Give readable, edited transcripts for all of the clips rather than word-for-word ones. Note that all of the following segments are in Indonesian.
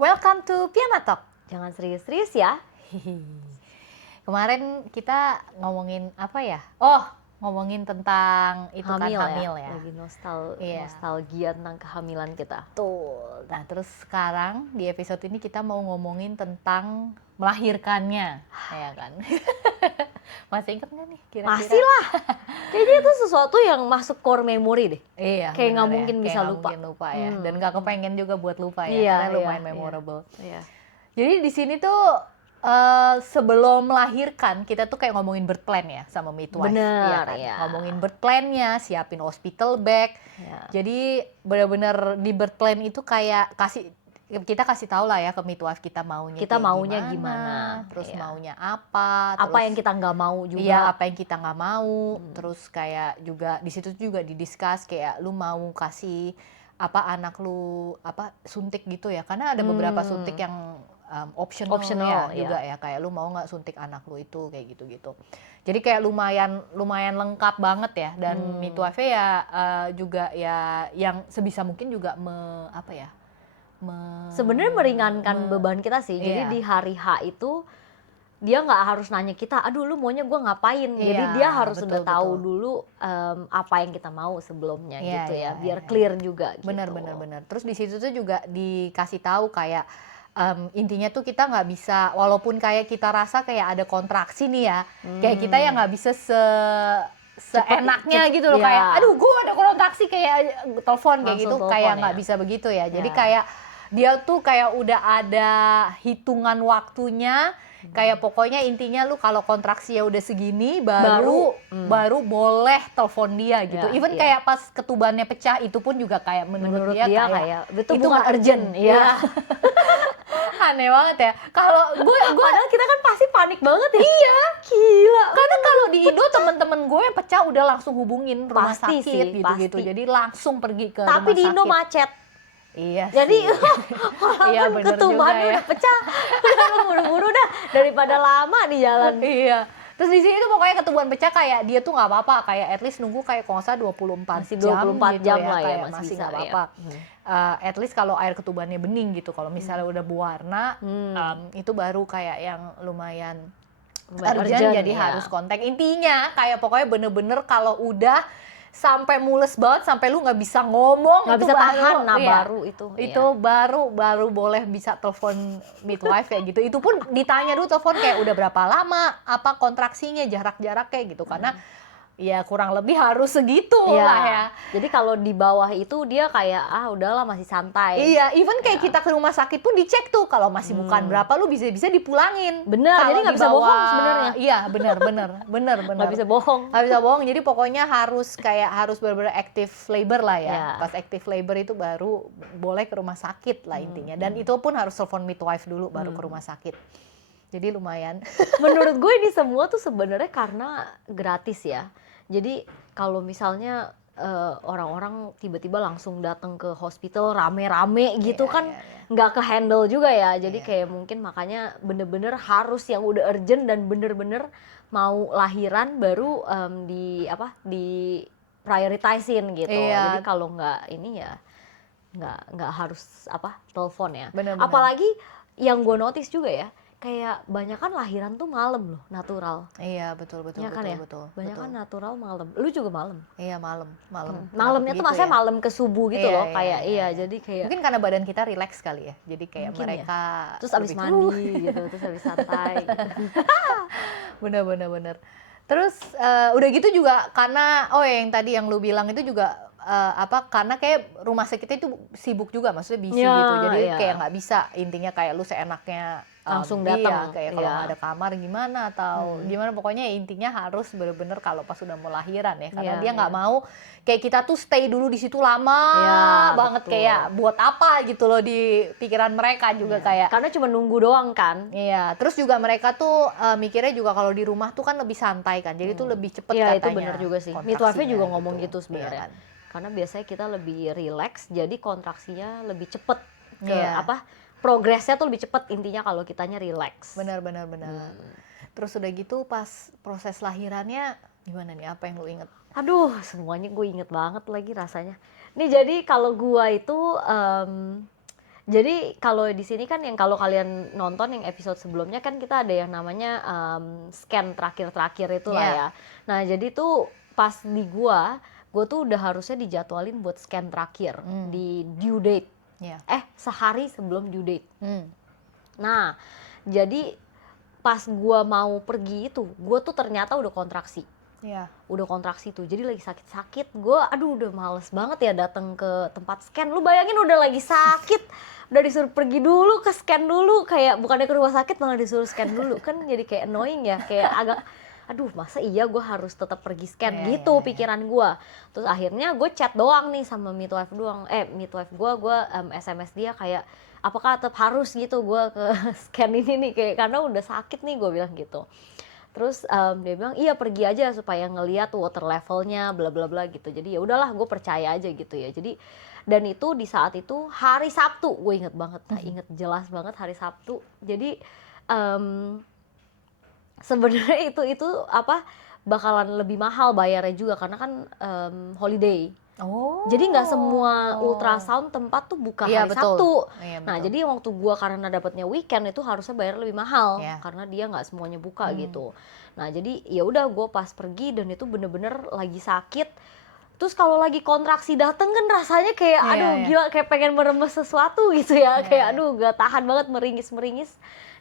Welcome to Piyama Talk. Jangan serius-serius ya. Kemarin kita ngomongin apa ya? Ngomongin tentang itu hamil ya. Lagi Iya. nostalgia tentang kehamilan kita. Betul. Nah, terus sekarang di episode ini kita mau ngomongin tentang melahirkannya, ya kan? Masih inget nggak nih kira-kira? Masih lah. Kayaknya itu sesuatu yang masuk core memory deh. Iya. Kayak nggak bener mungkin ya. bisa Kayak nggak lupa. mungkin lupa ya. Dan nggak kepengen juga buat lupa ya. Iya, Karena lumayan iya, memorable. Iya. Jadi di sini tuh sebelum melahirkan kita tuh kayak ngomongin birth plan ya sama midwife. Bener, ya kan? ya. Ngomongin birth plan-nya, siapin hospital bag. Ya. Jadi benar-benar di birth plan itu kayak kita kasih tahu lah ya ke midwife kita maunya gimana, terus iya. maunya apa Yang kita nggak mau juga. Iya, apa yang kita nggak mau. Terus kayak juga di situ juga didiskus kayak lu mau kasih apa anak lu apa suntik gitu ya, karena ada beberapa suntik yang optional ya juga ya, kayak lu mau nggak suntik anak lu itu kayak gitu-gitu. Jadi kayak lumayan lengkap banget ya, dan midwife ya juga ya yang sebisa mungkin juga Sebenarnya meringankan beban kita sih. Jadi Iya. di hari H itu dia nggak harus nanya kita, aduh lu maunya gue ngapain. Iya, Jadi dia harus betul, udah tahu betul. dulu apa yang kita mau sebelumnya Iya, gitu ya, iya, biar iya. clear juga gitu. Benar. Terus di situ tuh juga dikasih tahu kayak intinya tuh kita nggak bisa, walaupun kayak kita rasa kayak ada kontraksi nih ya, kayak kita ya nggak bisa seenaknya gitu loh, iya. kayak aduh gue ada kontraksi kayak telepon kayak gitu, Langsung kayak telepon nggak ya. bisa begitu ya. Jadi Iya. kayak dia tuh kayak udah ada hitungan waktunya. Kayak pokoknya intinya lu kalau kontraksi ya udah segini baru boleh telepon dia gitu. Ya, Even iya. kayak pas ketubannya pecah itu pun juga kayak menurut dia kayak itu bukan urgent. Iya. Aneh banget ya. Kalau gue Padahal kita kan pasti panik banget ya. iya. Gila. Karena kalau di Indo temen-temen gue yang pecah udah langsung hubungin rumah Pasti sakit sih, gitu-gitu. pasti. Jadi langsung pergi ke rumah Tapi sakit. di Indo macet. Iya Jadi sih. Iya, bener ketuban juga ya. udah pecah. Udah lu buru-buru dah daripada lama di jalan. Iya. Terus di sini tuh pokoknya ketuban pecah kayak dia tuh nggak apa-apa, kayak at least nunggu kayak kalau nggak salah 24 Masih jam 24 gitu jam ya, lah ya, kayak masih masih bisa nggak ya. apa-apa. At least kalau air ketubannya bening gitu, kalau misalnya udah berwarna itu baru kayak yang lumayan urgent, jadi ya. harus kontak. Intinya kayak pokoknya bener-bener kalau udah sampai mules banget, sampai lu nggak bisa ngomong, Nggak itu bisa tahan, iya. baru itu. Itu baru boleh bisa telepon midwife kayak gitu. Itu pun ditanya dulu telepon kayak udah berapa lama, apa kontraksinya, jarak-jarak kayak gitu, karena ya kurang lebih harus segitu lah ya. Jadi kalau di bawah itu dia kayak udahlah masih santai. Iya, even kayak kita ke rumah sakit pun dicek tuh, kalau masih bukan berapa lu bisa dipulangin. Bener, Kalau jadi nggak di bisa bawah- bohong sebenarnya. Iya, bener. Nggak bisa bohong. Nggak bisa bohong, jadi pokoknya harus benar-benar active labor lah ya. Ya. Pas active labor itu baru boleh ke rumah sakit lah intinya. Dan itu pun harus telepon midwife dulu baru ke rumah sakit. Jadi lumayan. Menurut gue ini semua tuh sebenarnya karena gratis ya. Jadi kalau misalnya orang-orang tiba-tiba langsung datang ke hospital rame-rame gitu kan nggak ke handle juga ya. Jadi kayak mungkin makanya bener-bener harus yang udah urgent dan bener-bener mau lahiran baru di prioritisin gitu. Iya. Jadi kalau nggak ini ya nggak harus telepon ya. Bener-bener. Apalagi yang gue notice juga ya, kayak banyak kan lahiran tuh malam loh, natural. Iya, betul. Ya kan ya? Banyak kan natural malam. Lu juga malam. Iya, malam. Malamnya tuh maksudnya malam ke subuh gitu loh, kayak jadi kayak mungkin karena badan kita rileks kali ya. Jadi kayak mungkin mereka terus abis mandi gitu, terus abis santai gitu. Bener. Terus udah gitu juga karena yang tadi yang lu bilang itu juga karena kayak rumah sakit itu sibuk juga, maksudnya busy Ya, gitu. Jadi ya. kayak nggak bisa intinya kayak lu seenaknya Langsung iya, datang. kayak kalau nggak ada kamar gimana atau gimana, pokoknya intinya harus bener-bener kalau pas udah mau lahiran ya, karena Iya, dia nggak mau kayak kita tuh stay dulu di situ lama banget, betul. kayak buat apa gitu loh di pikiran mereka juga kayak. Karena cuma nunggu doang kan. Iya, terus juga mereka tuh mikirnya juga kalau di rumah tuh kan lebih santai kan, jadi tuh lebih cepet Iya katanya. itu bener juga sih. kontraksinya Midwife juga ngomong gitu Iya sebenarnya. kan? Karena biasanya kita lebih relax, jadi kontraksinya lebih cepet ke Iya. progresnya tuh lebih cepet intinya kalau kitanya relax. Benar. Terus udah gitu pas proses lahirannya gimana nih, apa yang lu inget? Aduh, semuanya gue inget banget lagi rasanya. Nih jadi kalau gua itu Jadi kalau di sini kan yang kalau kalian nonton yang episode sebelumnya kan kita ada yang namanya scan terakhir-terakhir itulah Iya. ya. Nah jadi tuh pas di gua tuh udah harusnya dijadwalin buat scan terakhir di due date. Iya. Sehari sebelum due date. Hmm. Nah jadi pas gua mau pergi itu, gua tuh ternyata udah kontraksi. Iya. Udah kontraksi tuh, jadi lagi sakit-sakit. Gue aduh udah males banget ya datang ke tempat scan. Lu bayangin udah lagi sakit, udah disuruh pergi dulu ke scan dulu, kayak bukannya ke rumah sakit malah disuruh scan dulu, kan jadi kayak annoying ya, kayak agak aduh masa iya gue harus tetap pergi scan Iya, gitu iya, iya. pikiran gue. Terus akhirnya gue chat doang nih sama midwife doang, midwife gue SMS dia kayak apakah tetap harus gitu gue ke scan ini nih, kayak karena udah sakit nih, gue bilang gitu. Terus dia bilang iya pergi aja supaya ngeliat water levelnya bla bla bla gitu. Jadi ya udahlah gue percaya aja gitu ya. Jadi dan itu di saat itu hari Sabtu, gue inget banget, inget jelas banget hari Sabtu. Jadi sebenarnya itu apa bakalan lebih mahal bayarnya juga karena kan holiday. Oh. Jadi nggak semua ultrasound tempat tuh buka Iya, hari betul. Sabtu. Iya, Nah betul. jadi waktu gua karena dapatnya weekend itu harusnya bayar lebih mahal Iya. karena dia nggak semuanya buka gitu. Nah jadi ya udah gue pas pergi dan itu bener-bener lagi sakit. Terus kalau lagi kontraksi dateng kan rasanya kayak Iya, aduh iya. gila kayak pengen meremes sesuatu gitu ya. Iya, Kayak iya. aduh gak tahan banget meringis-meringis.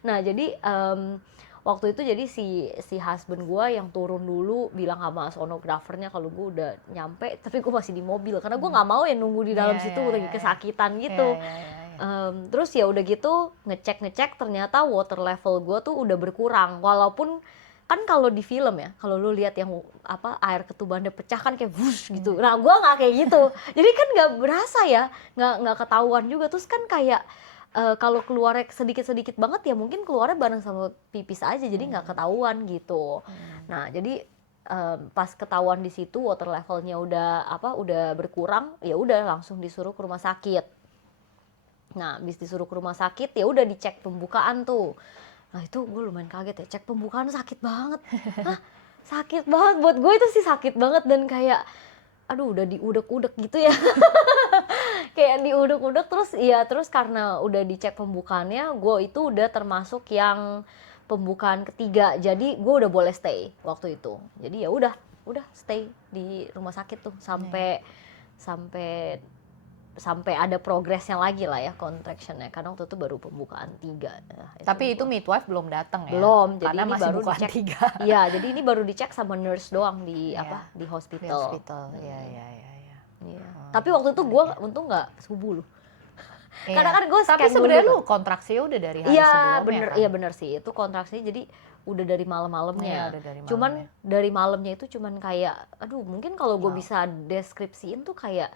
Nah jadi waktu itu jadi si husband gue yang turun dulu bilang sama sonografernya kalau gue udah nyampe, tapi gue masih di mobil karena gue nggak mau ya nunggu di dalam Iya, situ iya, lagi iya. kesakitan gitu. Iya, iya, iya, iya. Terus ya udah gitu ngecek ternyata water level gue tuh udah berkurang, walaupun kan kalau di film ya, kalau lu lihat yang apa air ketubannya pecah kan kayak wush gitu. Nah gue nggak kayak gitu, jadi kan nggak berasa ya, nggak ketahuan juga. Terus kan kayak kalau keluarnya sedikit banget ya mungkin keluarnya bareng sama pipis aja, jadi nggak ketahuan gitu. Nah jadi pas ketahuan di situ water levelnya udah berkurang, ya udah langsung disuruh ke rumah sakit. Nah habis disuruh ke rumah sakit ya udah dicek pembukaan tuh. Nah itu gue lumayan kaget ya, cek pembukaan sakit banget. Hah? Sakit banget, buat gue itu sih sakit banget dan kayak aduh udah diudek-udek gitu ya. Kayak diudek-udek terus karena udah dicek pembukaannya, gue itu udah termasuk yang pembukaan ketiga. Jadi gue udah boleh stay waktu itu. Jadi ya udah stay di rumah sakit tuh sampai ada progresnya lagi lah ya contractionnya, karena waktu itu baru pembukaan 3. Nah, Tapi itu midwife belum datang ya? belum, jadi Karena ini masih baru bukan dicek 3. Iya, jadi ini baru dicek sama nurse doang di Iya. di Di hospital. hospital. Iya, iya, iya, iya. Iya. Oh, Tapi waktu itu gue menarik ya. untung nggak subuh loh. Iya. Karena kan gue Tapi scan sebenarnya dulu lu tuh. kontraksinya udah dari hari Iya sebelumnya bener, kan? iya bener sih. Itu kontraksinya jadi udah dari malam-malamnya. Iya, udah dari Cuman malamnya. dari malamnya itu cuman kayak, aduh mungkin kalau gue Wow. bisa deskripsiin tuh kayak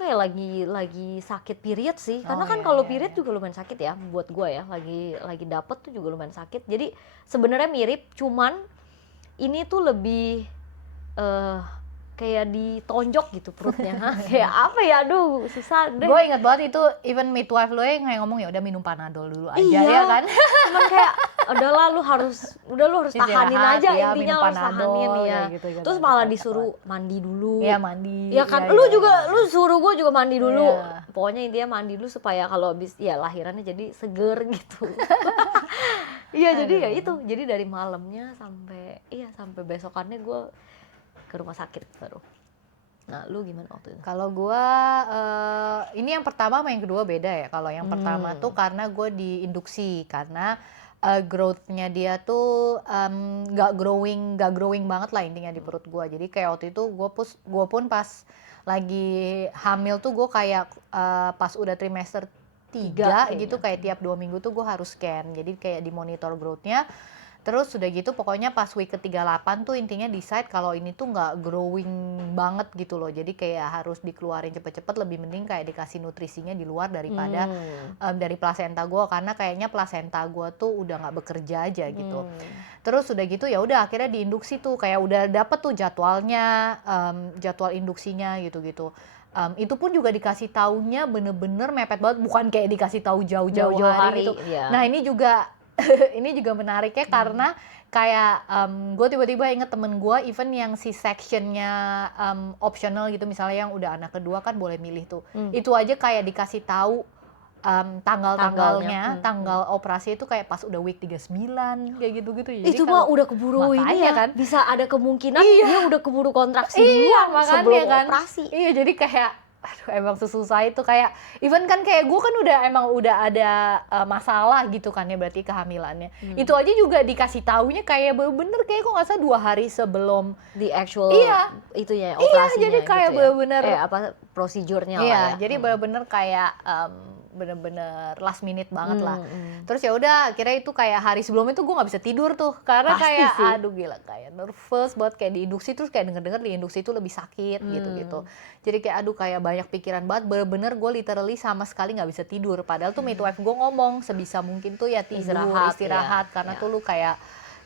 lagi sakit period sih. Karena Oh, kan iya, kalau iya, period iya. juga lumayan sakit ya buat gue ya. Lagi dapet tuh juga lumayan sakit. Jadi sebenarnya mirip, cuman ini tuh lebih kayak ditonjok gitu perutnya. Kayak apa ya, aduh susah deh. Gue inget banget itu even midwife lo yang ngomong ya udah minum Panadol dulu aja Iya, ya kan? cuman kayak udahlah lu harus tahanin Istirahat, aja, ya, intinya minum harus tahanin Panadol, ya. kayak gitu, Terus gitu, malah kata-kata. disuruh mandi dulu. Iya mandi. Ya kan, iya, lu iya, juga iya. lu suruh gue juga mandi dulu. Iya. Pokoknya intinya mandi dulu supaya kalau habis ya lahirannya jadi seger gitu. Iya, jadi ya itu. Jadi dari malamnya sampai besokannya gue ke rumah sakit baru. Nah, lu gimana waktu itu? Kalau gue, ini yang pertama sama yang kedua beda ya. Kalau yang pertama tuh karena gue diinduksi, karena growth-nya dia tuh nggak growing banget lah intinya di perut gue. Jadi kayak waktu itu gue pun pas lagi hamil tuh gue kayak pas udah trimester 3 gitu, kayak tiap 2 minggu tuh gue harus scan. Jadi kayak dimonitor growth-nya. Terus udah gitu pokoknya pas week ke-38 tuh intinya decide kalau ini tuh nggak growing banget gitu loh. Jadi kayak harus dikeluarin cepet-cepet, lebih mending kayak dikasih nutrisinya di luar daripada dari plasenta gue, karena kayaknya plasenta gue tuh udah nggak bekerja aja gitu. Terus udah gitu ya udah akhirnya diinduksi tuh, kayak udah dapet tuh jadwalnya, jadwal induksinya gitu-gitu. Itu pun juga dikasih taunya bener-bener mepet banget, bukan kayak dikasih tahu jauh-jauh hari gitu. Iya. Nah ini juga ini juga menariknya karena kayak gue tiba-tiba inget temen gue even yang si sectionnya optional gitu, misalnya yang udah anak kedua kan boleh milih tuh, itu aja kayak dikasih tahu tanggal-tanggalnya, tanggal operasi itu kayak pas udah week 39 kayak gitu-gitu. Jadi Itu mah udah keburu ini makanya ya, kan. bisa ada kemungkinan Iya. dia udah keburu kontraksi Iya, duluan makanya sebelum kan. operasi. Iya, jadi kayak aduh emang susah itu kayak even kan kayak gue kan udah ada masalah gitu kan ya berarti kehamilannya. Itu aja juga dikasih taunya kayak bener-bener kayak kok nggak salah 2 hari sebelum Di actual Iya. itunya Iya, operasinya jadi kayak gitu ya. bener-bener Prosedurnya iya, lah ya. jadi bener-bener kayak bener-bener last minute banget lah. Hmm. Terus ya udah, akhirnya itu kayak hari sebelum itu gue nggak bisa tidur tuh, karena Pasti kayak sih. aduh gila kayak nervous banget kayak di induksi terus kayak denger-denger di induksi itu lebih sakit gitu-gitu. Jadi kayak aduh kayak banyak pikiran banget, bener-bener gue literally sama sekali nggak bisa tidur. Padahal tuh midwife gue ngomong sebisa mungkin tuh ya tidur, istirahat, karena tuh lu kayak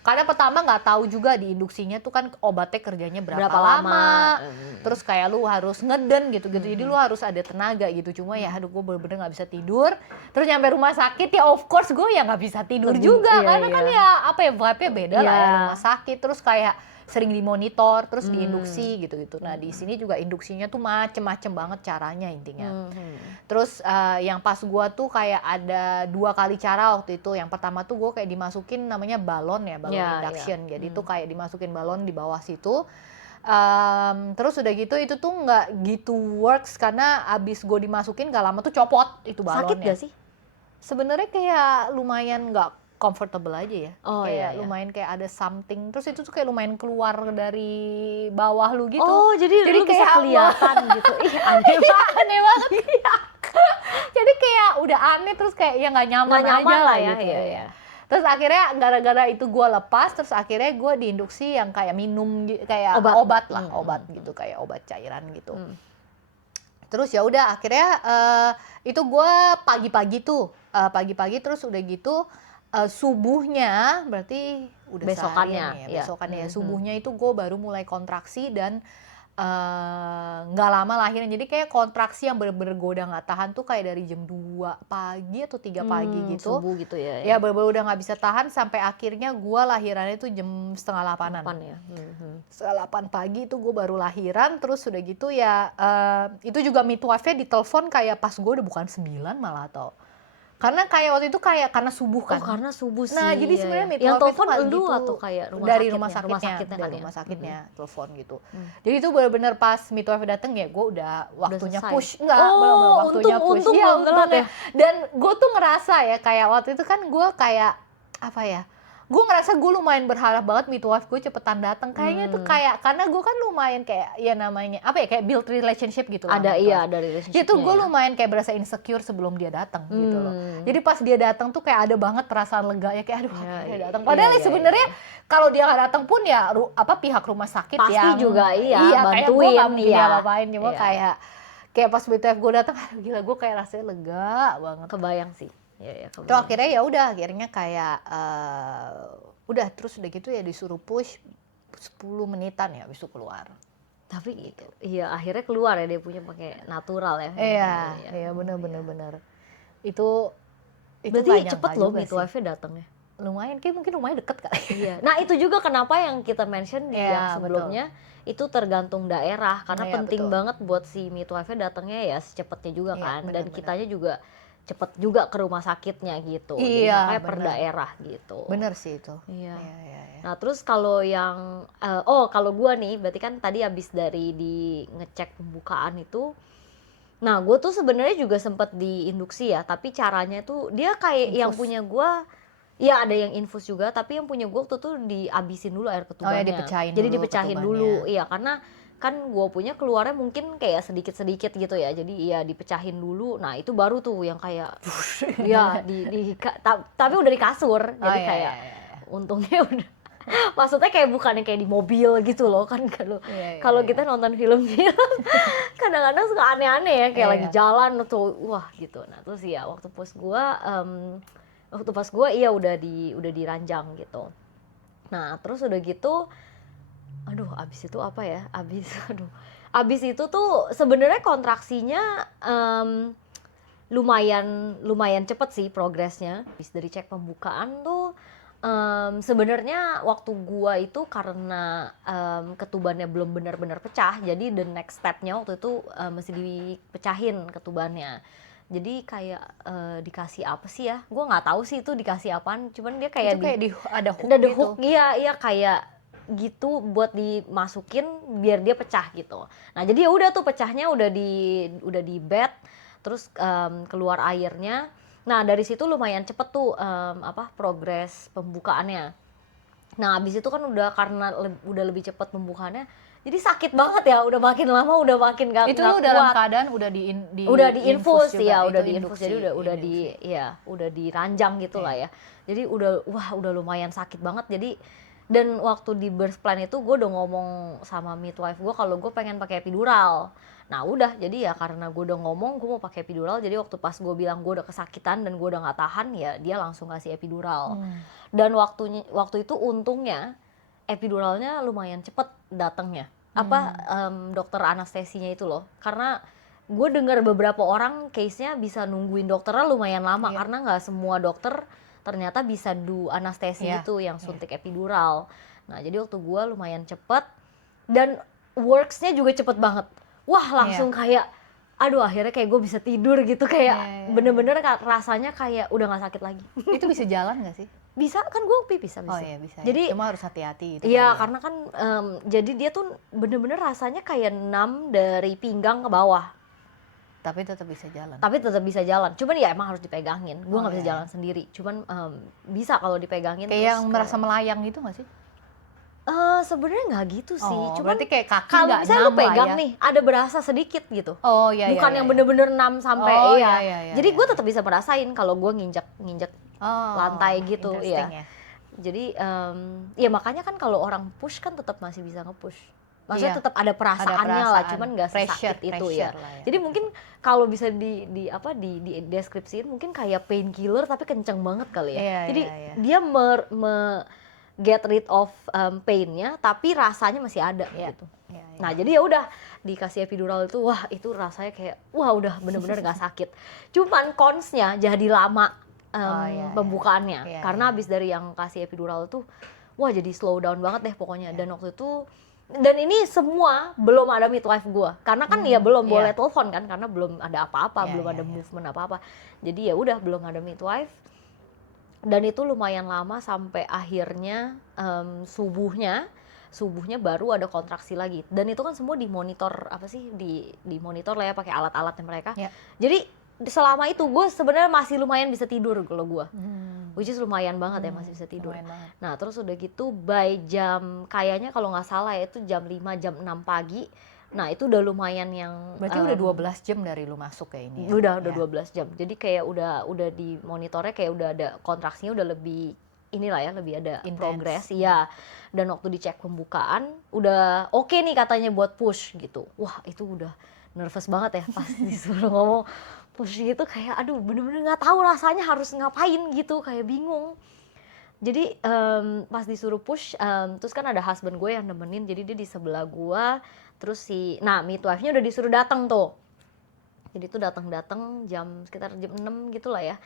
karena pertama nggak tahu juga di induksinya tuh kan obatnya kerjanya berapa lama. Terus kayak lu harus ngeden gitu-gitu, jadi lu harus ada tenaga gitu. Cuma ya aduh gue bener-bener nggak bisa tidur. Terus nyampe rumah sakit ya of course gue ya nggak bisa tidur juga, karena kan ya apa ya vibe-nya beda lah ya rumah sakit. Terus kayak sering dimonitor, terus diinduksi gitu-gitu. Nah di sini juga induksinya tuh macem-macem banget caranya intinya. Terus yang pas gua tuh kayak ada 2 kali cara waktu itu. Yang pertama tuh gua kayak dimasukin namanya balon ya, balon induction. Jadi tuh kayak dimasukin balon di bawah situ. Terus udah gitu itu tuh nggak gitu works karena abis gue dimasukin gak lama tuh copot itu balonnya. Sakit gak sih? Sebenarnya kayak lumayan nggak comfortable aja ya. Oh, kayak iya. lumayan kayak ada something. Terus itu tuh kayak lumayan keluar dari bawah lu gitu. Oh, jadi lu bisa kayak kelihatan gitu. Ih, aneh banget. Aneh banget. Jadi kayak udah aneh terus kayak ya nggak nyaman, Nggak nyaman aja lah lah ya, gitu. iya. Terus akhirnya gara-gara itu gue lepas, terus akhirnya gue diinduksi yang kayak minum kayak obat gitu, kayak obat cairan gitu. Terus ya udah akhirnya itu gue pagi-pagi tuh, pagi-pagi terus udah gitu subuhnya berarti udah Besokannya, seharian ya, besokannya ya subuhnya itu gue baru mulai kontraksi dan nggak lama lahiran. Jadi kayak kontraksi yang bener-bener gue udah nggak tahan tuh kayak dari jam 2 pagi atau 3 pagi gitu. Subuh gitu ya. Ya bener-bener udah nggak bisa tahan sampai akhirnya gue lahirannya tuh jam 7:30-an. 8 ya. 7:30 pagi itu gue baru lahiran. Terus udah gitu ya itu juga midwife-nya ditelepon kayak pas gue udah bukan 9 malah atau karena kayak waktu itu kayak karena subuh kan. Oh, karena subuh sih. Nah, jadi sebenarnya midwife yang telepon itu lu gitu, atau kayak dari rumah sakitnya sakitnya telepon gitu. Jadi itu benar-benar pas midwife dateng ya gue udah waktunya selesai. push. Enggak, belum waktunya push. Untung Iya, belum telat ya. Dan gue tuh ngerasa ya kayak waktu itu kan gue kayak apa ya? Gue ngerasa gue lumayan berharap banget midwife gue cepetan datang. Kayaknya tuh kayak karena gue kan lumayan kayak ya namanya apa ya kayak build relationship gitu lah. Ada ada relationship. Itu gue lumayan kayak berasa insecure sebelum dia datang gitu loh. Jadi pas dia datang tuh kayak ada banget perasaan lega ya kayak aduh dia datang. Padahal sebenarnya kalau dia nggak datang pun ya apa pihak rumah sakit pasti yang juga bantuin kayak gue nggak mungkin dia apa-apain cuma kayak pas BTF gue datang aduh gila gue kayak rasanya lega banget. Kebayang sih. Itu akhirnya ya udah akhirnya kayak udah terus udah gitu ya disuruh push 10 menitan ya habis itu keluar. Tapi gitu. Iya akhirnya keluar ya dia punya pakai natural ya. Iya bener. Itu berarti cepet loh midwife-nya datangnya. Lumayan kayak mungkin lumayan deket kali. Iya. Nah itu juga kenapa yang kita mention di yang sebelumnya itu tergantung daerah karena penting banget buat si midwife-nya datangnya ya secepatnya juga kan dan kitanya juga cepet juga ke rumah sakitnya gitu. Iya, makanya per daerah gitu. Bener sih itu. Iya. Nah terus kalau yang kalau gua nih berarti kan tadi abis dari di ngecek pembukaan itu, nah gue tuh sebenarnya juga sempet diinduksi ya, tapi caranya tuh dia kayak infus. Yang punya gua ya ada yang infus juga, tapi yang punya gua waktu tuh dihabisin dulu air ketubannya. Jadi dipecahin dulu, iya karena kan gue punya keluarnya mungkin kayak sedikit-sedikit gitu ya, jadi ya dipecahin dulu. Nah itu baru tuh yang kayak ya tapi udah di kasur, jadi kayak untungnya udah maksudnya kayak bukannya kayak di mobil gitu loh kan kalau kita nonton film-film kadang-kadang suka aneh-aneh ya kayak lagi jalan atau wah gitu. Nah terus ya waktu pas gue iya udah diranjang gitu. Nah terus udah gitu abis itu apa ya? Abis itu tuh sebenarnya kontraksinya lumayan cepet sih progresnya. Abis dari cek pembukaan tuh sebenarnya waktu gua itu karena ketubannya belum benar-benar pecah, jadi the next stepnya waktu itu mesti dipecahin ketubannya. Jadi kayak dikasih apa sih ya? Gue nggak tahu sih itu dikasih apaan. Cuman dia kayak Itu kayak ada hook ada gitu. hook, iya kayak gitu buat dimasukin biar dia pecah gitu. Nah jadi ya udah tuh pecahnya udah di bed, terus keluar airnya. Nah dari situ lumayan cepet tuh progres pembukaannya. Nah abis itu kan udah karena udah lebih cepet pembukaannya, jadi sakit banget ya. Udah makin lama udah makin Itu nggak lu dalam kuat. keadaan udah Udah diinfus juga. ya, udah Itu diinfus. Jadi sih, udah infus sih. udah diranjang gitu lah ya. Jadi udah lumayan sakit banget. Jadi dan waktu di birth plan itu gue udah ngomong sama midwife gue kalau gue pengen pakai epidural. Nah udah, jadi ya karena gue udah ngomong gue mau pakai epidural, jadi waktu pas gue bilang gue udah kesakitan dan gue udah nggak tahan, ya dia langsung kasih epidural. Dan waktu itu untungnya epiduralnya lumayan cepet datangnya. Dokter anestesinya itu loh, karena gue dengar beberapa orang case-nya bisa nungguin dokternya lumayan lama karena nggak semua dokter ternyata bisa do anestesi itu yang suntik epidural. Nah jadi waktu gue lumayan cepet dan works-nya juga cepet banget. Wah langsung kayak aduh akhirnya kayak gue bisa tidur gitu, kayak bener-bener rasanya kayak udah nggak sakit lagi. Itu bisa jalan nggak sih? Bisa kan, gue bisa. Oh iya bisa. Jadi cuma harus hati-hati gitu. Iya karena kan jadi dia tuh bener-bener rasanya kayak numb dari pinggang ke bawah. Tapi tetap bisa jalan. Cuman ya emang harus dipegangin. Gue nggak bisa jalan sendiri. Cuman bisa kalau dipegangin. Kayak yang merasa melayang gitu nggak sih? Sebenarnya nggak gitu sih. Cuman berarti kayak kaki kalau nggak misalnya lu pegang ya? nih, ada berasa sedikit gitu. Oh iya. Bukan yang bener-bener 6 sampai Jadi gue tetap bisa merasain kalau gue nginjek lantai gitu ya. Jadi ya makanya kan kalau orang push kan tetap masih bisa nge-push. Maksudnya tetap ada perasaannya lah, cuman nggak sesakit itu ya. Jadi mungkin kalau bisa di deskripsiin mungkin kayak painkiller tapi kenceng banget kali ya. Jadi dia get rid of pain-nya tapi rasanya masih ada gitu. Nah jadi ya udah dikasih epidural itu, wah itu rasanya kayak wah udah bener-bener nggak sakit. Cuman cons-nya jadi lama pembukaannya karena abis dari yang kasih epidural tuh wah jadi slow down banget deh pokoknya. Dan waktu itu ini semua belum ada midwife gue karena kan ya belum boleh telepon kan karena belum ada apa-apa, belum ada movement apa-apa. Jadi ya udah belum ada midwife. Dan itu lumayan lama sampai akhirnya subuhnya baru ada kontraksi lagi. Dan itu kan semua dimonitor dimonitor lah ya pakai alat-alatnya mereka. Jadi selama itu gue sebenarnya masih lumayan bisa tidur kalau gue, which is lumayan banget ya masih bisa tidur. Nah terus udah gitu by jam kayaknya kalau nggak salah ya itu jam 5 jam 6 pagi. Nah itu udah lumayan yang berarti udah 12 jam dari lu masuk kayak ini ya? Udah 12 jam. Jadi kayak udah di monitornya kayak udah ada kontraksinya udah lebih inilah ya, lebih ada progres ya. Dan waktu dicek pembukaan udah oke nih katanya buat push gitu. Wah itu udah nervous banget ya pas disuruh ngomong push gitu, kayak aduh bener-bener nggak tahu rasanya harus ngapain gitu, kayak bingung. Jadi pas disuruh push terus kan ada husband gue yang nemenin, jadi dia di sebelah gue. Terus midwife-nya udah disuruh datang tuh. Jadi tuh datang sekitar jam 6 gitu lah ya.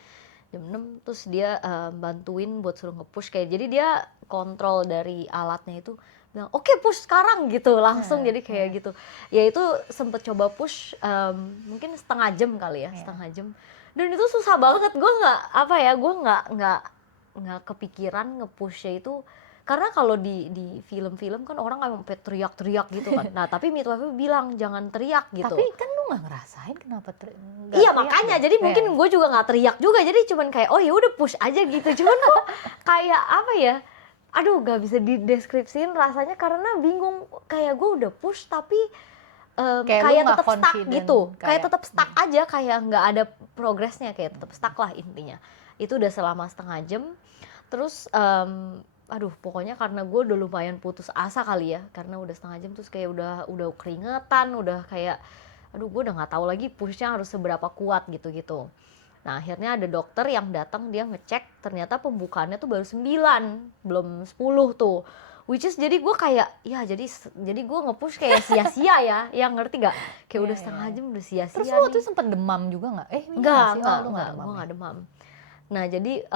Jam 6 terus dia bantuin buat suruh nge-push kayak. Jadi dia kontrol dari alatnya itu bilang, "Oke, push sekarang," gitu. Langsung jadi kayak gitu. Ya itu sempet coba push mungkin setengah jam kali ya, setengah jam. Dan itu susah banget. Gue nggak kepikiran nge-pushnya itu. Karena kalau di film-film kan orang kayak sampai teriak-teriak gitu kan. Nah tapi midwife bilang jangan teriak gitu. Tapi kan lu nggak ngerasain kenapa iya makanya jadi mungkin gue juga nggak teriak juga. Jadi cuman kayak oh ya udah push aja gitu. Cuman kok kayak apa ya? Aduh gak bisa dideskripsiin rasanya karena bingung. Kayak gue udah push tapi kayak tetap stuck gitu. Kayak tetap stuck aja, kayak nggak ada progresnya, kayak tetap stuck lah intinya. Itu udah selama setengah jam. Terus aduh pokoknya karena gue udah lumayan putus asa kali ya, karena udah setengah jam terus kayak udah keringetan, udah kayak aduh gue udah nggak tahu lagi pushnya harus seberapa kuat gitu. Nah akhirnya ada dokter yang datang, dia ngecek ternyata pembukaannya tuh baru 9 belum 10 tuh, which is jadi gue kayak ya jadi gue nge-push kayak sia-sia ya, yang ngerti gak? Kayak udah setengah jam udah sia-sia. Terus lu waktu itu sempet demam juga nggak? Enggak, gue nggak demam. Nah jadi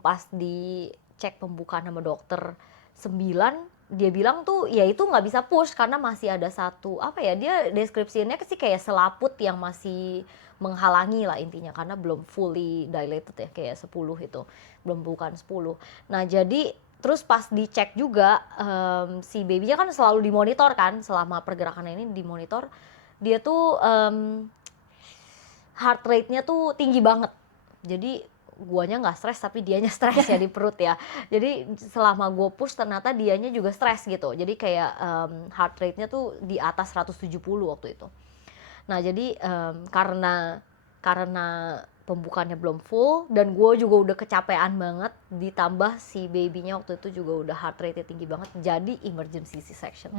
pas dicek pembukaan sama dokter 9 dia bilang tuh ya itu nggak bisa push karena masih ada satu apa ya, dia deskripsinya sih kayak selaput yang masih menghalangi lah intinya karena belum fully dilated ya, kayak 10 itu belum, bukan 10. Nah jadi terus pas dicek juga si babynya kan selalu dimonitor kan selama pergerakan ini dimonitor, dia tuh heart rate-nya tuh tinggi banget. Jadi guanya nggak stres tapi dianya stres ya di perut ya. Jadi selama gue push ternyata dianya juga stres gitu. Jadi kayak heart rate-nya tuh di atas 170 waktu itu. Nah jadi karena pembukaannya belum full dan gue juga udah kecapean banget, ditambah si babynya waktu itu juga udah heart rate-nya tinggi banget, jadi emergency C-section.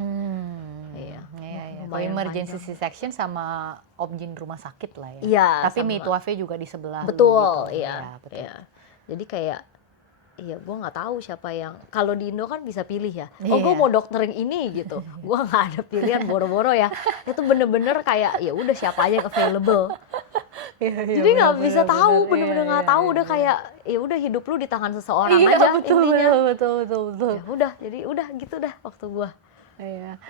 Iya. Kalau Lumayan emergency panjang. C-section sama obgyn rumah sakit lah ya. Iya, Tapi sama. midwife-nya juga di sebelah lu Betul, gitu. iya, Iya, betul. iya. Jadi kayak, iya gue nggak tahu siapa yang, kalau di Indo kan bisa pilih ya. Oh gue Iya. mau dokter yang ini gitu. Gue nggak ada pilihan, boro-boro ya. Itu bener-bener kayak ya udah siapa aja yang available. Jadi nggak bisa tahu, bener-bener nggak tahu. Udah kayak ya udah hidup lu di tangan seseorang Iya, aja betul, intinya. betul. Ya udah, jadi udah gitu dah waktu gue. Iya,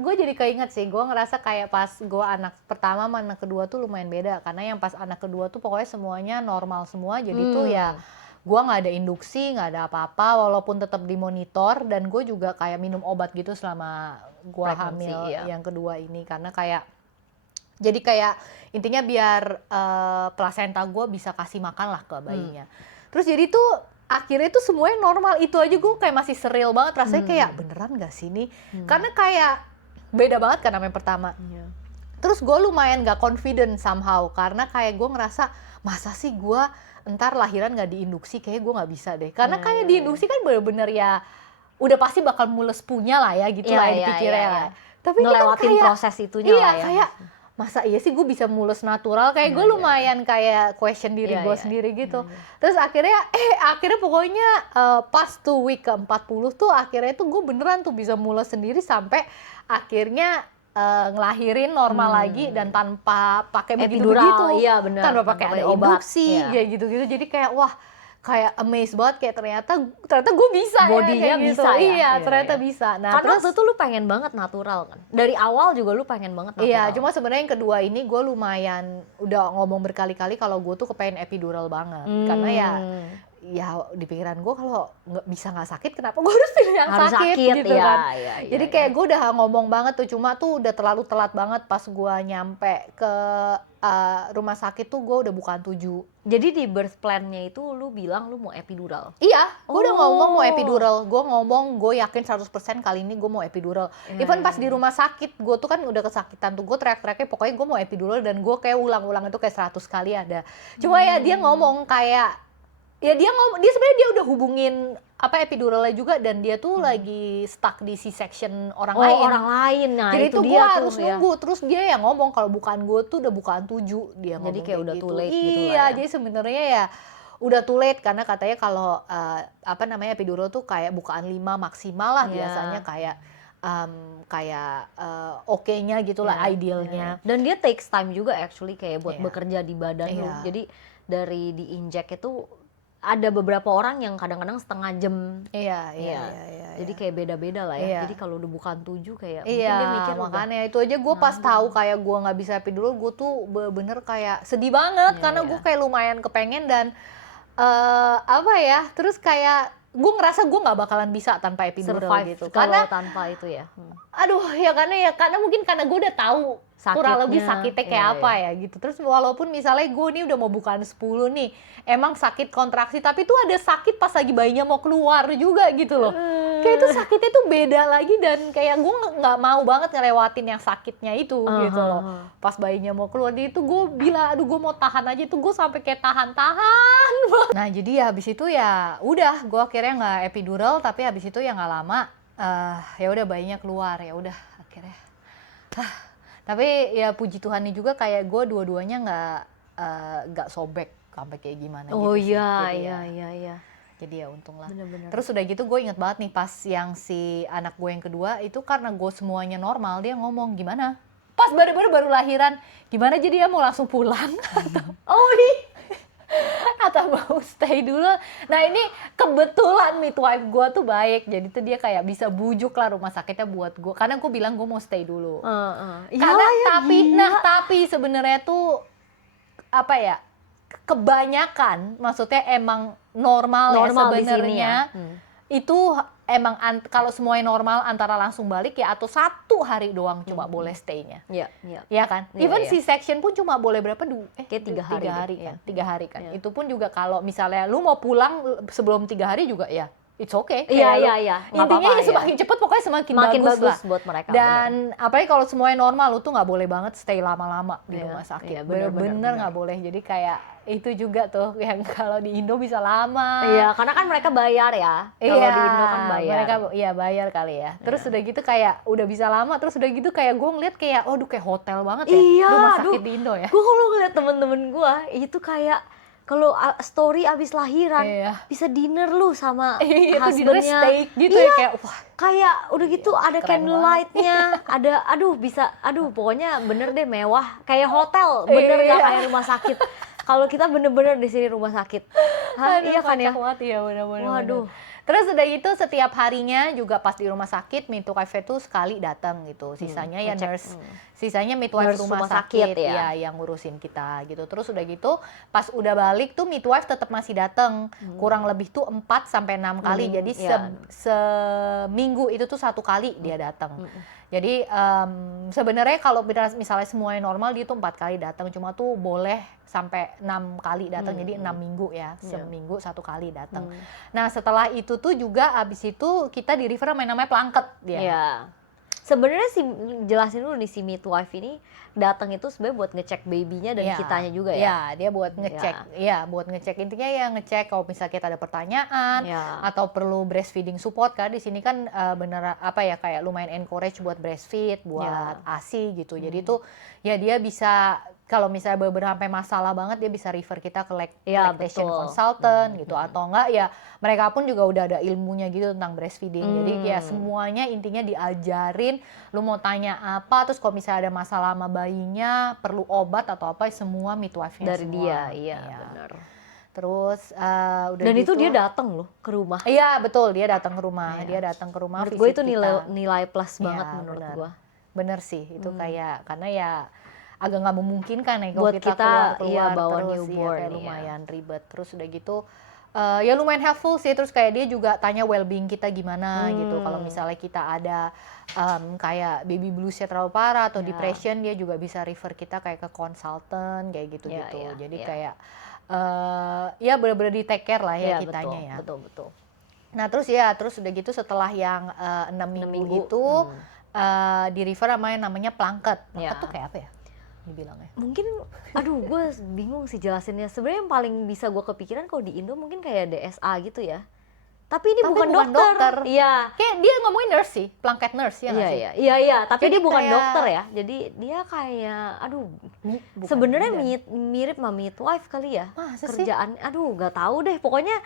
gue jadi keinget sih, gue ngerasa kayak pas gue anak pertama sama anak kedua tuh lumayan beda, karena yang pas anak kedua tuh pokoknya semuanya normal semua, jadi tuh ya gue nggak ada induksi, nggak ada apa-apa, walaupun tetap dimonitor, dan gue juga kayak minum obat gitu selama gue Pregnancy, hamil iya. yang kedua ini, karena kayak jadi kayak intinya biar plasenta gue bisa kasih makan lah ke bayinya. Terus jadi tuh akhirnya tuh semuanya normal, itu aja gue kayak masih surreal banget rasanya, kayak beneran gak sih ini? Karena kayak beda banget kan sama yang pertama. Terus gue lumayan gak confident somehow, karena kayak gue ngerasa masa sih gue ntar lahiran gak diinduksi, kayaknya gue gak bisa deh. Karena kayak diinduksi kan bener-bener ya udah pasti bakal mules punya lah ya gitu lah yang dipikirnya lah. Tapi ini kan ngelewatin kayak, proses itunya iya, lah ya. kayak masa iya sih gue bisa mulus natural, kayak gue lumayan kayak question diri gue sendiri gitu. Terus akhirnya pokoknya pas tuh week ke-40 tuh akhirnya tuh gue beneran tuh bisa mulus sendiri sampai akhirnya ngelahirin normal lagi dan tanpa pakai begitu-begitu. Iya bener, Tanpa pakai ada obat, induksi, iya. kayak gitu-gitu. Jadi kayak wah, kayak amazed banget, kayak ternyata gue bisa Bodinya ya, kayak gitu. bisa ya? Iya, Iya, ternyata iya. bisa. Nah, Karena terus waktu itu lu pengen banget natural kan? Dari awal juga lu pengen banget natural. iya, cuma sebenarnya yang kedua ini gue lumayan udah ngomong berkali-kali kalau gue tuh kepengen epidural banget. Karena ya di pikiran gue kalau nggak sakit, kenapa gue harus pilih yang Harus sakit, gitu iya, kan. iya, Jadi kayak gue udah ngomong banget tuh, cuma tuh udah terlalu telat banget pas gue nyampe ke rumah sakit tuh gue udah bukan 7. Jadi di birth plan-nya itu lu bilang lu mau epidural? Iya, gue udah ngomong mau epidural. Gue ngomong, gue yakin 100% kali ini gue mau epidural. Even pas di rumah sakit, gue tuh kan udah kesakitan tuh, gue teriak-teriaknya pokoknya gue mau epidural, dan gue kayak ulang-ulang itu kayak 100 kali ada. Cuma ya dia ngomong kayak, ya dia sebenarnya dia udah hubungin epiduralnya juga, dan dia tuh lagi stuck di C-section orang lain. Orang lain, nah Jadi itu tuh gue dia harus tuh, ya. nunggu, terus dia yang ngomong kalau bukan gue tuh udah bukan 7, dia ngomong. Jadi kayak udah gitu. too late gitu lah Iya, ya. jadi sebenarnya ya udah too late, karena katanya kalau epidural tuh kayak bukaan 5 maksimal lah biasanya, kayak oke-nya gitulah, idealnya. Dan dia takes time juga actually kayak buat bekerja di badan lu. Iya. Jadi dari di-inject itu ada beberapa orang yang kadang-kadang setengah jam. Iya. Jadi kayak beda-beda lah ya. Iya. Jadi kalau udah bukan 7 kayak mungkin Iya, dia mikir makanya itu aja gue pas tahu kayak gue nggak bisa epidural, gue tuh bener kayak sedih banget, karena gue kayak lumayan kepengen, dan terus kayak gue ngerasa gue nggak bakalan bisa tanpa epidural survive gitu, kalau karena tanpa itu ya. aduh ya karena mungkin karena gue udah tahu kurang lebih sakitnya kayak apa ya gitu. Terus walaupun misalnya gue ini udah mau bukaan 10 nih, emang sakit kontraksi, tapi tuh ada sakit pas lagi bayinya mau keluar juga gitu loh. Kayak itu sakitnya tuh beda lagi, dan kayak gue nggak mau banget ngelewatin yang sakitnya itu gitu loh. Pas bayinya mau keluar, jadi itu gue bilang aduh gue mau tahan aja, tuh gue sampai kayak tahan. Nah jadi ya habis itu ya udah gue akhirnya nggak epidural, tapi habis itu ya nggak lama ya udah bayinya keluar, ya udah akhirnya. Tapi ya puji Tuhannya juga kayak gue dua-duanya nggak sobek sampai kayak gimana gitu sih. Iya. Jadi ya untung lah. Bener-bener. Terus udah gitu gue inget banget nih pas yang si anak gue yang kedua itu, karena gue semuanya normal, dia ngomong gimana? Pas baru lahiran, gimana jadi dia mau langsung pulang? atau mau stay dulu. Nah ini kebetulan midwife gue tuh baik, jadi tuh dia kayak bisa bujuk lah rumah sakitnya buat gue, karena gue bilang gue mau stay dulu. Karena tapi sebenarnya tuh apa ya, kebanyakan maksudnya emang normal ya sebenarnya itu emang kalau semuanya normal antara langsung balik ya atau 1 hari doang cuma boleh stay-nya. Iya kan? Even C-section pun cuma boleh berapa? Kayak 3 hari kan. 3 hari kan. Itu pun juga kalau misalnya lu mau pulang sebelum 3 hari juga ya it's okay. Iya. Intinya semakin cepet pokoknya semakin bagus lah buat mereka. Dan apalagi kalau semuanya normal, lu tuh nggak boleh banget stay lama-lama di rumah sakit. Bener-bener nggak boleh. Jadi kayak itu juga tuh yang kalau di Indo bisa lama. Iya, karena kan mereka bayar ya. Kalau di Indo kan bayar. Mereka bayar kali ya. Terus udah gitu kayak udah bisa lama, terus udah gitu kayak gue ngeliat kayak kayak hotel banget ya rumah sakit di Indo ya. Gue kalau ngeliat temen-temen gue itu kayak kalau story abis lahiran bisa dinner lu sama husbandnya steak gitu ya kayak wah, kayak udah gitu ada candlelightnya, ada pokoknya bener deh mewah kayak hotel, bener gak kayak rumah sakit. Kalau kita bener-bener di sini rumah sakit. Iya kan ya? Iya bener-bener. Waduh. Terus udah gitu setiap harinya juga pas di rumah sakit midwife itu sekali datang gitu. Sisanya ya nurse, sisanya midwife rumah sakit ya yang ngurusin kita gitu. Terus udah gitu pas udah balik tuh midwife tetap masih datang. Kurang lebih tuh 4 sampai 6 kali. Jadi seminggu itu tuh 1 kali dia datang. Jadi sebenarnya kalau misalnya semuanya normal dia tuh 4 kali datang, cuma tuh boleh sampai 6 kali datang, jadi 6 minggu ya, seminggu 1 kali datang. Nah setelah itu tuh juga abis itu kita di refer sama yang namanya planket dia. Iya. Sebenarnya jelasin dulu nih si midwife ini datang itu sebenarnya buat ngecek babynya dan kitanya juga ya. Iya, dia buat ngecek. Iya, buat ngecek intinya ya ngecek kalau misalnya kita ada pertanyaan atau perlu breastfeeding support kan di sini kan bener apa ya kayak lumayan encourage buat breastfeed, buat ASI gitu. Jadi tuh ya dia bisa kalau misalnya beberapa masalah banget dia bisa refer kita ke lactation consultant gitu atau enggak ya mereka pun juga udah ada ilmunya gitu tentang breastfeeding. Jadi ya semuanya intinya diajarin, lu mau tanya apa terus kalau misalnya ada masalah sama bayinya, perlu obat atau apa semua midwife-nya dari semua. Iya benar. Terus udah dan gitu, itu dia datang loh ke rumah. Iya betul, dia datang ke rumah. Dia datang ke rumah. Menurut gue itu nilai plus banget menurut gue. Bener sih, itu kayak karena ya agak nggak memungkinkan ya kalau buat kita keluar bawa terus newborn kayak lumayan ribet. Terus udah gitu ya lumayan helpful sih. Terus kayak dia juga tanya well-being kita gimana gitu. Kalau misalnya kita ada kayak baby blues-nya terlalu parah atau depression, dia juga bisa refer kita kayak ke consultant kayak gitu-gitu. Jadi kayak ya benar-benar di take care lah ya kitanya betul, ya. Betul. Nah terus udah gitu setelah yang 6 minggu itu di refer sama yang namanya planket. Planket tuh kayak apa ya dibilangnya? Mungkin, gue bingung sih jelasinnya. Sebenarnya yang paling bisa gue kepikiran kalau di Indo mungkin kayak DSA gitu ya. Tapi ini bukan dokter. Iya. Kayak dia ngomongin nurse sih, planket nurse ya nggak sih? Iya. Tapi jadi dia bukan dokter ya. Jadi dia kayak, sebenarnya mirip sama midwife kali ya. Kerjaan, nggak tahu deh. Pokoknya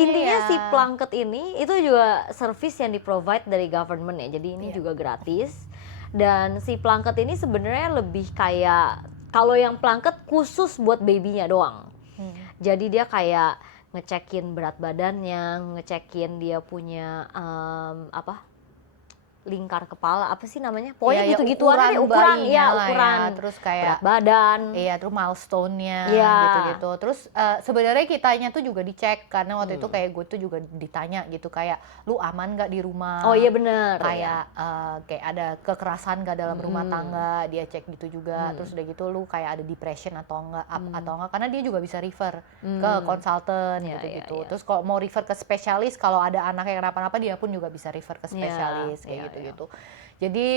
intinya si planket ini itu juga service yang di-provide dari government ya. Jadi ini juga gratis. Dan si planket ini sebenarnya lebih kayak, kalau yang planket khusus buat babynya doang. Jadi dia kayak ngecekin berat badannya, ngecekin dia punya lingkar kepala, apa sih namanya? Pokoknya gitu-gituan deh, ukuran terus kayak berat badan. Iya, terus milestone-nya gitu-gitu. Terus sebenarnya kitanya tuh juga dicek karena waktu itu kayak gue tuh juga ditanya gitu kayak lu aman nggak di rumah? Oh iya benar. Kayak kayak ada kekerasan nggak dalam rumah tangga, dia cek gitu juga. Terus udah gitu lu kayak ada depression atau enggak karena dia juga bisa refer ke konsultan gitu-gitu. Terus kalau mau refer ke spesialis kalau ada anak yang kenapa-napa dia pun juga bisa refer ke spesialis kayak gitu. Jadi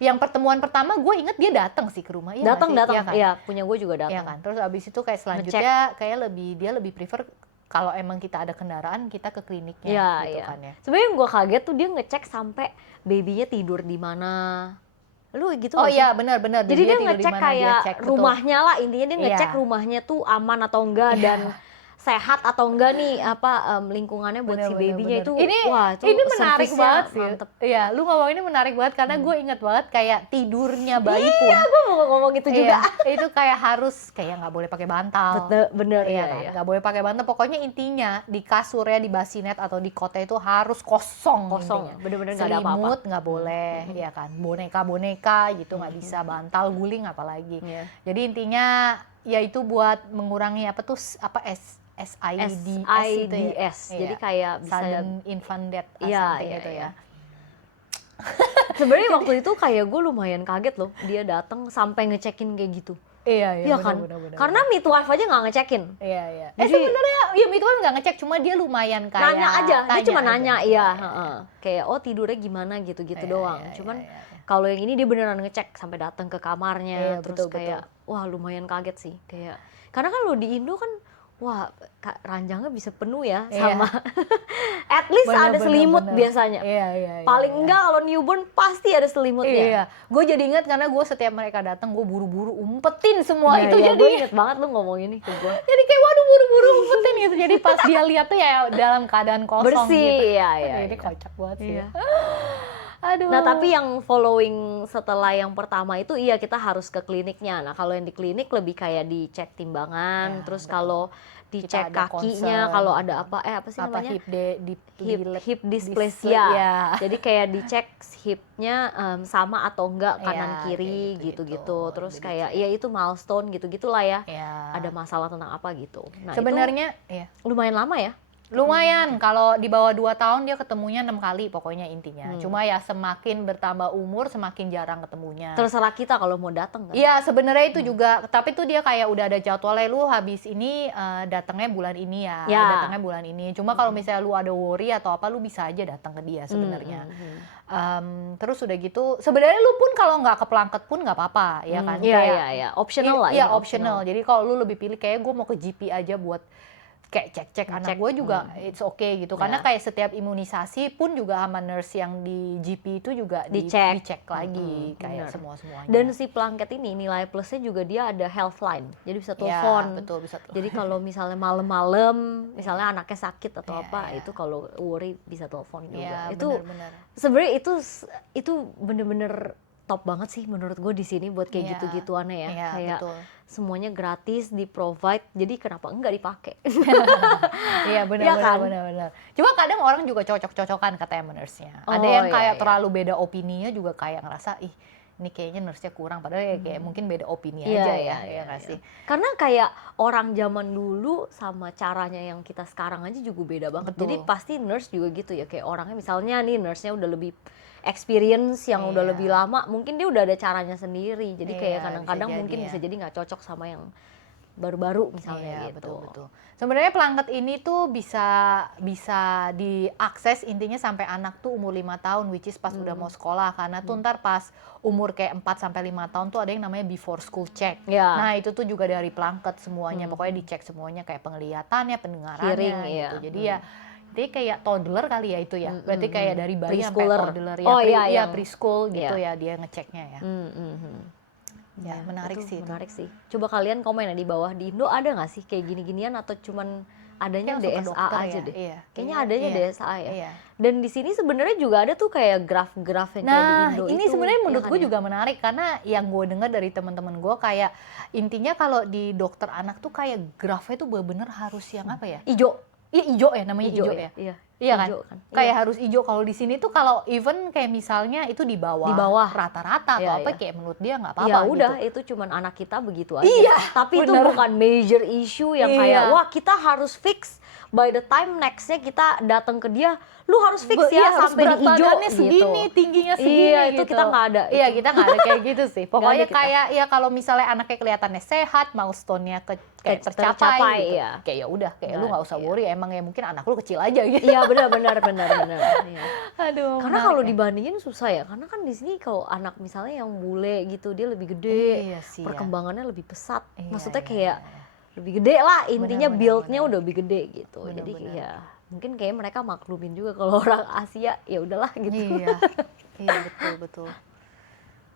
yang pertemuan pertama gue inget dia datang sih ke rumah. Datang. Iya, punya gue juga datang. Iya kan. Terus abis itu kayak selanjutnya kayak dia lebih prefer kalau emang kita ada kendaraan kita ke kliniknya gitu kan ya. Sebenarnya yang gue kaget tuh dia ngecek sampai babynya tidur di mana. Lu gitu Oh iya benar. Jadi dia ngecek kayak rumahnya lah, intinya dia ngecek rumahnya tuh aman atau enggak dan sehat atau enggak nih lingkungannya buat si babynya itu. Wah, itu ini menarik service-nya banget sih. mantep. Iya, lu ngomong ini menarik banget karena gue inget banget kayak tidurnya bayi pun. Iya, gue mau ngomong itu juga. Itu kayak harus kayak nggak boleh pakai bantal. Bener Iya ya, kan, ya. nggak boleh pakai bantal. Pokoknya intinya di kasurnya, di basinet atau di kotnya itu harus kosong. Intinya. Bener-bener nggak ada apa-apa. Selimut nggak boleh, ya kan. Boneka-boneka gitu nggak bisa, bantal guling apalagi. Jadi intinya yaitu buat mengurangi SIDS itu ya. Jadi kayak bisa sudden infant death gitu ya. Sebenarnya waktu itu kayak gue lumayan kaget loh, dia datang sampai ngecekin kayak gitu. Iya kan? Bener. Karena midwife aja nggak ngecekin. Iya. Jadi sebenarnya ya midwife nggak ngecek, cuma dia lumayan kayak nanya aja, dia cuma nanya, iya. Kayak tidurnya gimana gitu-gitu doang. Cuman kalau yang ini dia beneran ngecek sampai datang ke kamarnya, terus kayak wah lumayan kaget sih. Kayak karena kan lo di Indo kan, wah ranjangnya bisa penuh ya sama at least ada selimut biasanya. Paling enggak kalau newborn pasti ada selimutnya. Iya, gue jadi ingat karena gue setiap mereka datang gue buru-buru umpetin semua itu. Jadi gue inget banget lu ngomong ini ke gue. Jadi kayak waduh buru-buru umpetin gitu. Jadi pas dia lihat tuh ya dalam keadaan kosong bersih, gitu. Iya. Jadi kocak banget sih. Aduh. Nah tapi yang following setelah yang pertama itu kita harus ke kliniknya. Nah kalau yang di klinik lebih kayak dicek timbangan, terus kalau dicek kakinya kalau ada apa sih namanya? Hip dysplasia. Jadi kayak dicek hipnya sama atau enggak kanan kiri gitu-gitu. Terus kayak itu milestone gitu-gitulah ya. Ada masalah tentang apa gitu. Nah, sebenarnya lumayan lama ya. Lumayan, kalau di bawah 2 tahun dia ketemunya 6 kali pokoknya intinya. Cuma ya semakin bertambah umur semakin jarang ketemunya. Terserah kita kalau mau datang kan. Iya, sebenarnya itu juga, tapi tuh dia kayak udah ada jadwalnya, lu habis ini datangnya bulan ini ya, datangnya bulan ini. Cuma kalau misalnya lu ada worry atau apa, lu bisa aja datang ke dia sebenarnya. Terus udah gitu, sebenarnya lu pun kalau nggak kepelangket pun nggak apa-apa, ya kan? Iya, optional lah. Iya, optional. Jadi kalau lu lebih pilih kayak gue mau ke GP aja buat kayak cek anak gue juga it's okay gitu, karena kayak setiap imunisasi pun juga sama nurse yang di GP itu juga dicek lagi kayak semuanya. Dan si Plangket ini nilai plusnya juga dia ada health line, jadi bisa telepon. Betul, bisa telepon. Jadi kalau misalnya malam-malam misalnya anaknya sakit atau itu kalau worry bisa telepon juga. Itu sebenarnya itu bener-bener top banget sih menurut gue di sini buat kayak gitu-gituannya ya. Kayak semuanya gratis di provide, jadi kenapa enggak dipakai? Iya benar. Cuma kadang orang juga cocok-cocokan katanya nurse-nya. Ada yang kayak terlalu beda opininya juga kayak ngerasa ini kayaknya nurse-nya kurang, padahal kayak mungkin beda opini aja ya nggak sih? Karena kayak orang zaman dulu sama caranya yang kita sekarang aja juga beda banget. Jadi pasti nurse juga gitu ya, kayak orangnya misalnya nih nurse-nya udah lebih experience yang udah lebih lama, mungkin dia udah ada caranya sendiri. Jadi kayak kadang-kadang mungkin bisa jadi nggak cocok sama yang baru-baru misalnya gitu. Betul. Sebenarnya Plangket ini tuh bisa diakses intinya sampai anak tuh umur 5 tahun, which is pas udah mau sekolah, karena tuh ntar pas umur kayak 4 sampai 5 tahun tuh ada yang namanya before school check. Nah, itu tuh juga dari Plangket semuanya. Pokoknya dicek semuanya kayak penglihatannya, pendengarannya gitu. Jadi jadi kayak toddler kali ya itu ya. Berarti kayak dari bayi sampai toddler ya. Preschool gitu ya dia ngeceknya ya. Ya, menarik sih. Coba kalian komen ya di bawah, di Indo ada nggak sih kayak gini-ginian atau cuman adanya DSA aja deh? Kayaknya adanya DSA ya. Dan di sini sebenarnya juga ada tuh kayak graf-graf yang kayak di Indo itu. Nah, ini sebenarnya menurut gue juga menarik karena yang gue dengar dari teman-teman gue kayak intinya kalau di dokter anak tuh kayak grafnya tuh bener-bener harus yang apa ya? Ijo. Iya, ijo ya namanya ijo ya. Iya kan? Kayak harus hijau. Kalau di sini tuh kalau even kayak misalnya itu di bawah rata-rata atau apa kayak menurut dia nggak apa-apa. Ya udah, itu cuman anak kita begitu aja. Tapi itu bukan major issue yang kayak wah kita harus fix by the time nextnya kita datang ke dia, lu harus fix sampai di hijau gitu. Segini, tingginya segini itu gitu. kita nggak ada. Iya, kita nggak ada kayak gitu sih. Pokoknya kayak ya kalau misalnya anaknya kelihatannya sehat, milestone-nya kayak tercapai gitu. Kayak ya udah, kayak lu nggak usah worry, emang ya mungkin anak lu kecil aja gitu. Iya, benar. Aduh. Karena kalau dibandingin susah ya, karena kan di sini kalau anak misalnya yang bule gitu dia lebih gede, perkembangannya lebih pesat. Maksudnya kayak lebih gede lah, intinya build-nya udah lebih gede gitu. Jadi ya mungkin kayak mereka maklumin juga kalau orang Asia ya udahlah gitu. Iya betul.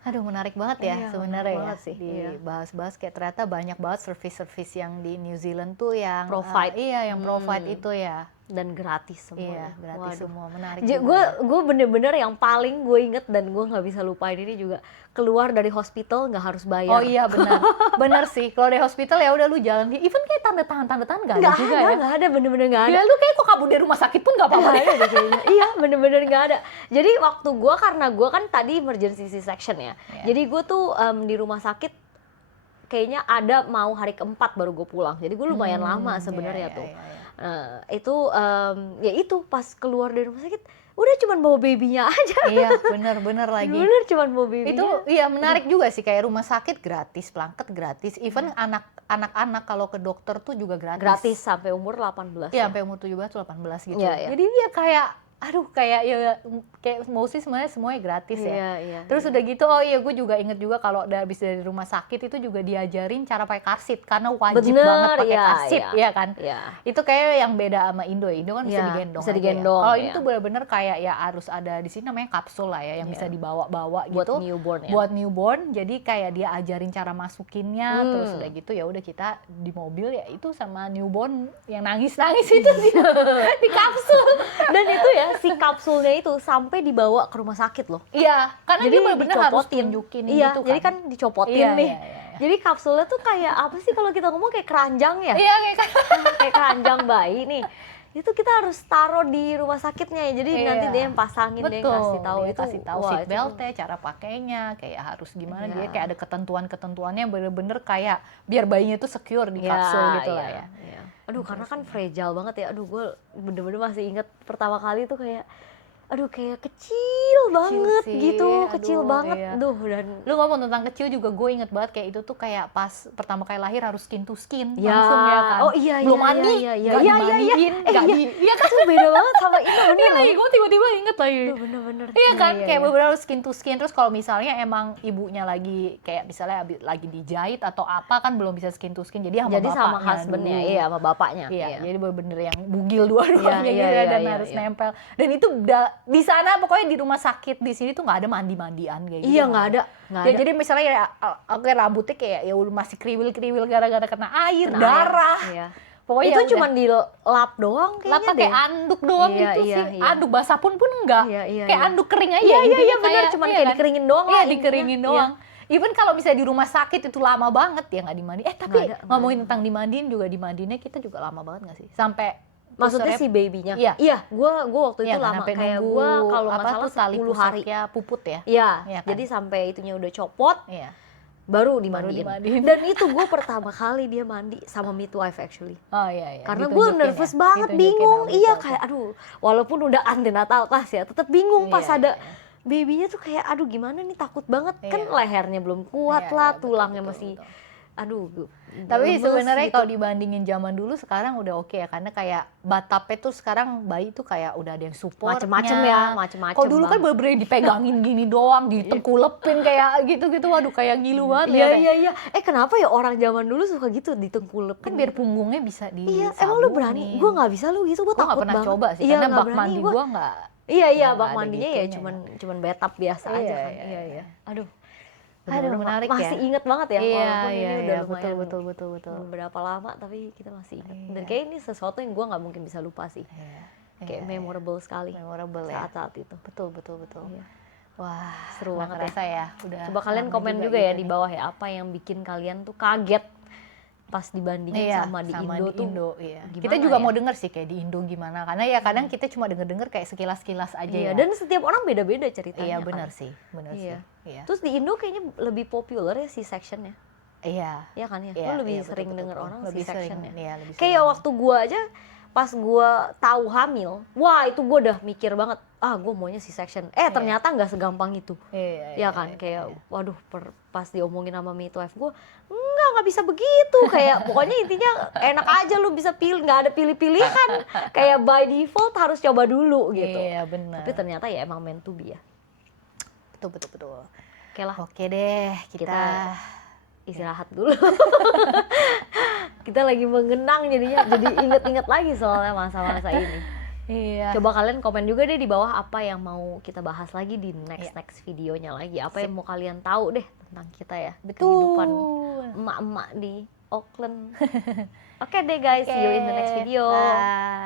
Aduh menarik banget ya Iya, sebenarnya menarik ya, banget sih, iya. dibahas-bahas kayak ternyata banyak banget service-service yang di New Zealand tuh yang Provide. iya yang provide itu ya. Dan gratis Iya, semuanya. gratis Waduh. semua, menarik Gue juga. gue bener-bener yang paling gue inget dan gue nggak bisa lupain ini juga, keluar dari hospital nggak harus bayar. Oh iya benar, benar sih. Kalau di hospital ya udah lu jalan, even kayak tanda tangan nggak ada juga ya. Nggak ada, bener-bener nggak ada. Ya lu kayak kok kabur dari rumah sakit pun nggak apa-apa Nggak deh. ada deh kayaknya. Iya, bener-bener nggak ada. Jadi waktu gue, karena gue kan tadi emergency C-section ya. Iya. Jadi gue tuh di rumah sakit kayaknya ada mau hari keempat baru gue pulang. Jadi gue lumayan lama sebenarnya Iya, tuh. iya. Itu ya itu pas keluar dari rumah sakit udah cuman bawa babynya aja. Iya, bener lagi. Bener cuman bawa babynya. Itu iya menarik juga sih, kayak rumah sakit gratis, pelangkat gratis, even anak-anak kalau ke dokter tuh juga gratis. Gratis sampai umur 18 Iya, ya. sampai umur 17 18 gitu. Iya, iya. Jadi dia kayak aduh kayak ya kayak mostly sebenarnya semuanya gratis ya. Iya, iya. Terus udah gitu, oh iya gue juga inget juga kalau udah habis dari rumah sakit itu juga diajarin cara pakai car seat karena wajib Bener, banget pakai iya, car seat, iya. ya kan? Iya. Itu kayak yang beda sama Indo ya. Indo kan bisa Iya, digendong. bisa aja ya. digendong, Kalau ya. ini tuh bener-bener kayak ya harus ada di sini namanya kapsul lah ya yang Iya. bisa dibawa-bawa Buat gitu. newborn ya. Buat newborn. Jadi kayak dia ajarin cara masukinnya, terus udah gitu ya udah kita di mobil ya itu sama newborn yang nangis-nangis itu sih di kapsul. Dan itu ya si kapsulnya itu sampai dibawa ke rumah sakit loh. Iya, karena Jadi dia bener-bener harus dicopotin. tunjukin Iya, gitu kan. jadi kan dicopotin Iya, nih. iya, iya. Jadi kapsulnya tuh kayak apa sih kalau kita ngomong kayak keranjang ya? Iya kayak Kayak keranjang bayi nih. Itu kita harus taruh di rumah sakitnya ya. Jadi Iya. nanti dia yang pasangin, dia yang kasih tahu dia itu. kasih tahu wah, seat itu belt-nya, cara pakainya, kayak harus gimana, Iya. dia kayak ada ketentuan-ketentuannya yang bener-bener kayak biar bayinya tuh secure di kapsul gitu lah ya. Iya. Aduh, karena kan fragile banget ya. Aduh, gue bener-bener masih inget pertama kali tuh kayak, aduh kayak kecil banget sih, gitu, aduh, kecil banget. iya. Duh, dan Lu ngomong tentang kecil juga gue inget banget kayak itu tuh kayak pas pertama kali lahir harus skin to skin Ya, langsung ya kan. oh iya, Belum iya, mandi, iya, iya, nggak iya, iya, dimandiin, nggak iya. di, iya kan? itu beda banget sama ini bener Iya loh. lagi, gue tiba-tiba inget lagi. Aduh, bener-bener. Iya kan, kayak iya. beberapa skin to skin. Terus kalau misalnya emang ibunya lagi kayak misalnya lagi dijahit atau apa kan belum bisa skin to skin. Jadi sama Jadi sama bapaknya husbandnya, dulu. iya sama bapaknya. Iya, jadi bener-bener yang bugil dua-duanya Iya, gitu iya, ya, dan iya, harus iya. nempel. Dan itu udah di sana pokoknya di rumah sakit di sini tuh nggak ada mandi-mandian kayak gitu. Iya, nggak ada. Ya, jadi misalnya ya oke rambutnya kayak ya udah masih kriwil-kriwil gara-gara kena air, Kena darah. air, iya. Pokoknya Itu ya cuma dilap doang udah. Lah kayaknya pakai deh. anduk doang Iya, gitu iya, sih. iya. Anduk basah pun enggak. Iya, iya, Kayak iya. anduk kering aja. Iya, iya, intinya iya, bener. kayak- Cuman iya kayak kan? dikeringin doang Iya, lah intinya. dikeringin doang. Even kalau misalnya di rumah sakit itu lama banget ya nggak dimandi. Tapi Nggak ada. ngomongin tentang dimandiin juga dimandiinnya kita juga lama banget nggak sih? Sampai Maksudnya pusarnya- si babynya? Iya. Gua waktu itu Iya kan, lama sampai kayak nunggu gua kalau nggak apa salah tuh tali 10 hari. pusatnya puput ya. Iya, Iya kan? jadi sampai itunya udah copot, Iya. baru Baru dimandiin. dimandiin. Dan itu gue pertama kali dia mandi sama midwife actually. Oh iya iya. Karena gue Ditunjukin nervous ya? banget, Ditunjukin bingung. sama Iya midwife. kayak aduh, walaupun udah antenatal class ya, tetap bingung pas Iya, ada iya. babynya tuh kayak aduh gimana nih, takut banget. Kan Iya. lehernya belum kuat Iya, lah, iya, betul, tulangnya betul, masih betul. aduh. Tapi lemes sebenarnya gitu. kalau dibandingin zaman dulu sekarang udah oke ya, karena kayak batapnya tuh sekarang bayi tuh kayak udah ada yang supportnya. macem-macem ya, macem-macem. Kalau dulu kan banget. bener-bener dipegangin gini doang, ditengkulepin kayak gitu-gitu, waduh kayak ngilu banget Iya ya. kayak- iya iya. Kenapa ya orang zaman dulu suka gitu ditengkulep? Kan biar punggungnya bisa di. Iya, emang lu berani? Gue nggak bisa lu gitu, gue Gue takut nggak pernah banget. coba sih, Iya, karena nggak bak berani mandi gua. gue nggak. Iya iya, nggak bak ada mandinya ya gitunya. cuman batap biasa aja Iya, kan. iya, Iya iya. iya. Aduh. Aduh, Bener-bener menarik ya. masih inget banget ya, Iya walaupun iya ini iya, udah betul lumayan betul. berapa lama, tapi kita masih ingat. Dan Iya. kayak ini sesuatu yang gue nggak mungkin bisa lupa sih. Iya, Kayak iya, memorable sekali memorable ya. saat-saat itu. Betul. Iya. Wah, Seru nggak banget ya. kerasa ya. Udah. Coba kalian lama komen juga ya gitu di nih. bawah ya, apa yang bikin kalian tuh kaget pas dibandingin Iya, sama di Indo tuh. iya. gimana Kita juga ya? mau denger sih kayak di Indo gimana, karena ya kadang kita cuma denger-denger kayak sekilas-kilas aja Iya, ya. dan setiap orang beda-beda ceritanya. iya kan. benar sih, benar Iya. sih. Iya. Terus di Indo kayaknya lebih populer ya C-section ya. Iya. Iya kan ya? Iya, Lu lebih iya, betul, sering betul, denger betul. orang Lebih C-section sering, ya. iya, lebih Kayak sering. waktu gua aja pas gua tahu hamil, wah itu gua udah mikir banget, gua maunya C-section. Ternyata nggak segampang itu. Iya, Ya kan, kayak waduh pas diomongin sama midwife gue, nggak bisa begitu, kayak pokoknya intinya enak aja lu bisa pilih, nggak ada pilih-pilihan, kayak by default harus coba dulu gitu. Iya, benar. Tapi ternyata ya emang meant to be ya. Betul. Oke lah, Oke deh, kita istirahat dulu. Kita lagi mengenang jadinya, jadi inget-inget lagi soalnya masa-masa ini. Iya. Coba kalian komen juga deh di bawah apa yang mau kita bahas lagi di Iya. next videonya lagi. Apa Sip. yang mau kalian tahu deh tentang kita ya. Betul. Kehidupan emak-emak di Auckland. Oke deh guys, see you in the next Oke, video. bye.